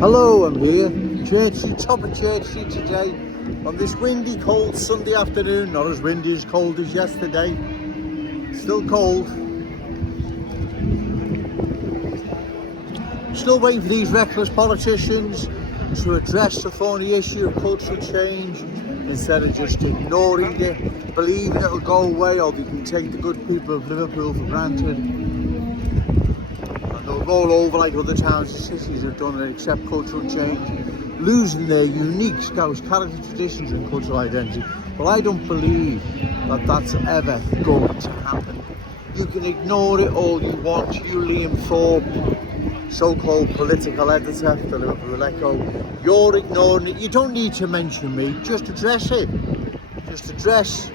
Hello, I'm here, Churchy, top of Churchy today on this windy, cold Sunday afternoon. Not as windy as cold as yesterday, still cold. Still waiting for these reckless politicians to address the thorny issue of cultural change instead of just ignoring it, believing it'll go away, or they can take the good people of Liverpool for granted. They'll roll over like other towns and cities have done and accept cultural change, losing their unique Scouse character, traditions and cultural identity. Well, I don't believe that that's ever going to happen. You can ignore it all you want. You, Liam Thorpe, so-called political editor for the Liverpool Echo, you're ignoring it. You don't need to mention me, just address it. Just address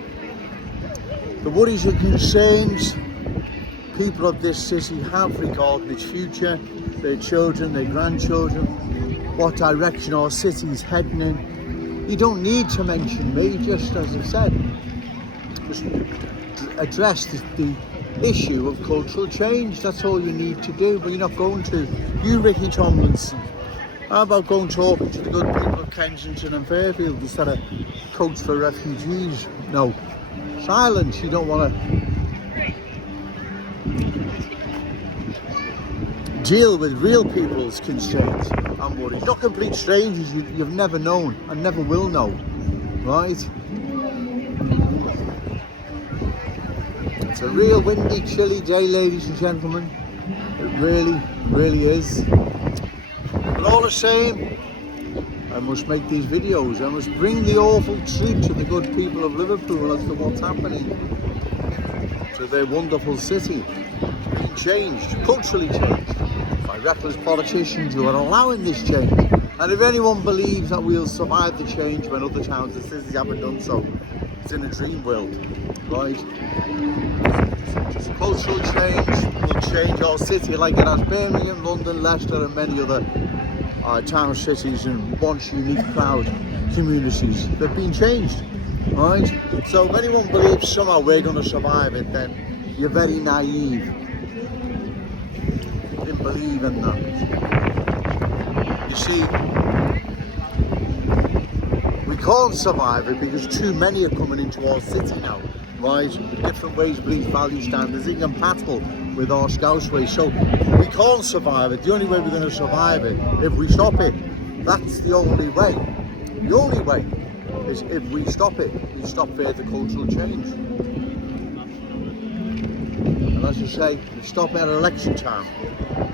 the worries and concerns people of this city have regarding its future, their children, their grandchildren, what direction our city's heading in. You don't need to mention me, just as I said, just address the issue of cultural change. That's all you need to do, but you're not going to. You, Ricky Tomlinson, how about going talking to the good people of Kensington and Fairfield instead of coach for refugees? No, silence. You don't want to deal with real people's concerns and worries, not complete strangers you've never known and never will know, right? It's a real windy, chilly day, ladies and gentlemen. It really, really is. But all the same, I must make these videos. I must bring the awful truth to the good people of Liverpool as to what's happening to their wonderful city. It's being changed, culturally changed, by reckless politicians who are allowing this change. And if anyone believes that we'll survive the change when other towns and cities haven't done so, it's in a dream world, right? Cultural change will change our city like it has Birmingham, London, Leicester and many other town cities and once unique proud communities. They've been changed, right? So if anyone believes somehow we're going to survive it, then you're very naive. Didn't believe in that. You see, we can't survive it because too many are coming into our city now, right? With different ways, beliefs, values, standards, incompatible with our Scouse ways. So we can't survive it. The only way we're going to survive it if we stop it. That's the only way. The only way is if we stop it. We stop further cultural change. And as you say, we stop at election time.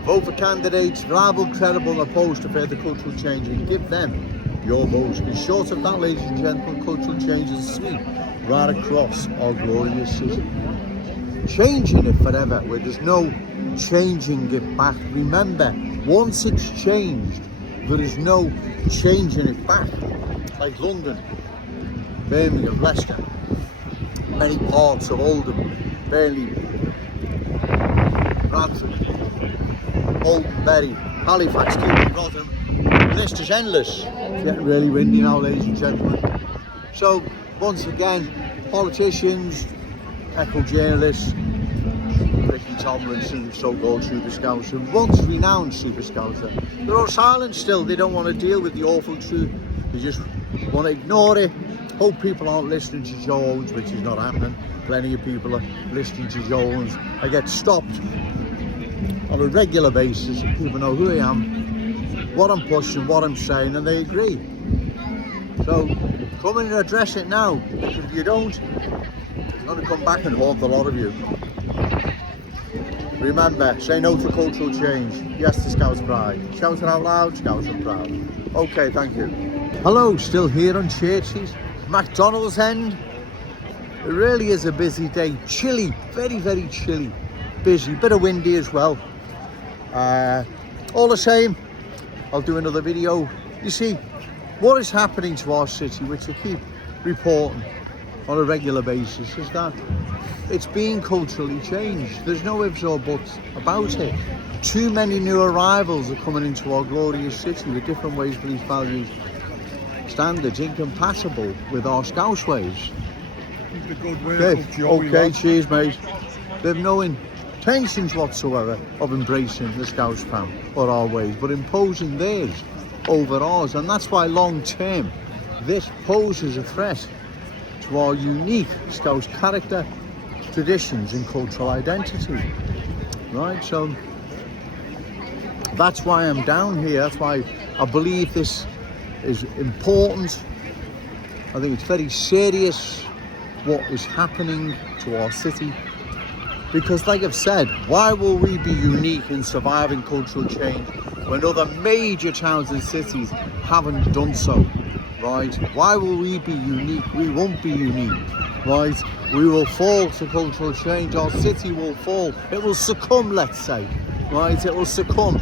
Vote for candidates reliable, credible and opposed to further cultural change and give them your votes. Because short of that, ladies and gentlemen, cultural change is sweep right across our glorious city. Changing it forever, where there's no changing it back. Remember, once it's changed, there is no changing it back. Like London, Birmingham, Leicester, many parts of Oldham, Burnley, Bradford, Bolton, Bury, Halifax, Kew, Rotherham. The list is endless. It's getting really windy now, ladies and gentlemen. So, once again, politicians, echo journalists, Ricky Tomlinson, so-called Super Scouser, once renowned Super Scouser, they're all silent still. They don't want to deal with the awful truth. They just want to ignore it. Hope people aren't listening to Jones, which is not happening. Plenty of people are listening to Jones. I get stopped on a regular basis and people know who I am, what I'm pushing, what I'm saying, and they agree. So come in and address it now, because if you don't, it's going to come back and haunt a lot of you. Remember, say no to cultural change, yes to Scouse pride. Shout it out loud, Scouse and proud. Okay, thank you. Hello, still here on Churchy's McDonald's End. It really is a busy day, chilly, very, very chilly, busy, bit of windy as well. All the same, I'll do another video. You see, what is happening to our city, which I keep reporting on a regular basis, is that it's being culturally changed. There's no ifs or buts about it. Too many new arrivals are coming into our glorious city with different ways, beliefs, values, standards, incompatible with our Scouse ways. Okay, cheers mate. They've no intentions whatsoever of embracing the Scouse fam or our ways, but imposing theirs over ours, and that's why long term this poses a threat to our unique Scouse character, traditions and cultural identity, right? So that's why I'm down here. That's why I believe this is important. I think it's very serious what is happening to our city, because like I've said, why will we be unique in surviving cultural change when other major towns and cities haven't done so, right? Why will we be unique? We won't be unique, right? We will fall to cultural change. Our city will fall. It will succumb, let's say, right? It will succumb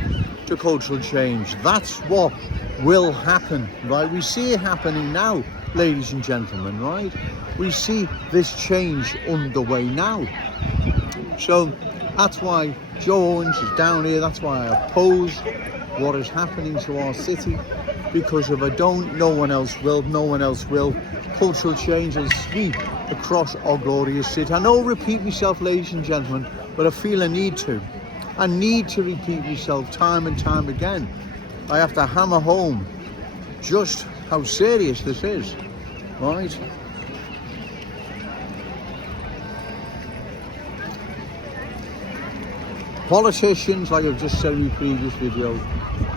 to cultural change. That's what will happen, right? We see it happening now, ladies and gentlemen, right? We see this change underway now. So that's why Joe Owens is down here. That's why I oppose what is happening to our city, because if I don't, no one else will. No one else will. Cultural change will sweep across our glorious city. I know I repeat myself, ladies and gentlemen, but I feel I need to. I need to repeat myself time and time again. I have to hammer home just how serious this is, right? Politicians, like I've just said in my previous video,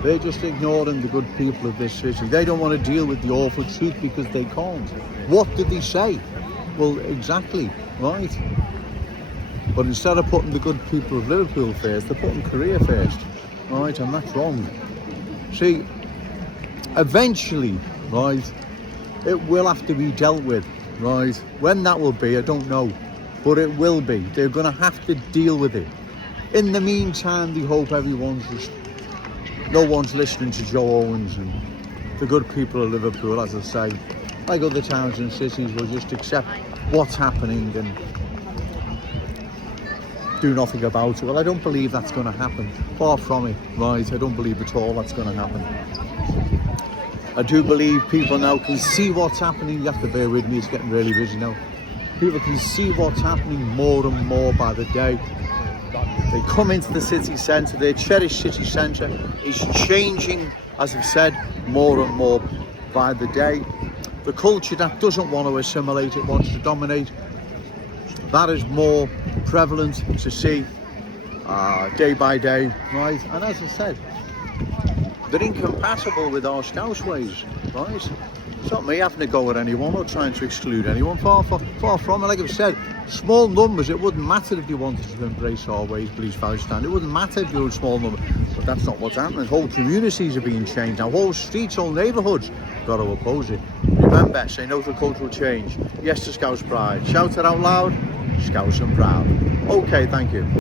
they're just ignoring the good people of this city. They don't want to deal with the awful truth because they can't. What did they say? Well, exactly, right? But instead of putting the good people of Liverpool first, they're putting career first, right? And that's wrong. See, eventually, right, it will have to be dealt with, right? When that will be, I don't know, but it will be. They're going to have to deal with it. In the meantime, they hope no one's listening to Joe Owens, and the good people of Liverpool, as I say, like other towns and cities, will just accept what's happening and do nothing about it. Well, I don't believe that's going to happen. Far from it, right? I don't believe at all that's going to happen. I do believe people now can see what's happening. You have to bear with me, it's getting really busy now. People can see what's happening more and more by the day. They come into the city centre, their cherished city centre is changing, as I've said, more and more by the day. The culture that doesn't want to assimilate, it wants to dominate, that is more prevalent to see day by day, right? And as I said, they're incompatible with our Scouse ways, right? It's not me having to go at anyone or trying to exclude anyone, far from it. Like I've said, small numbers, it wouldn't matter if you wanted to embrace our ways, beliefs, values, stand. It wouldn't matter if you were a small number, but that's not what's happening. Whole communities are being changed now, whole streets, whole neighbourhoods. Got to oppose it. Remember, say no to cultural change, yes to Scouse pride. Shout it out loud, Scouse and proud. Okay, thank you.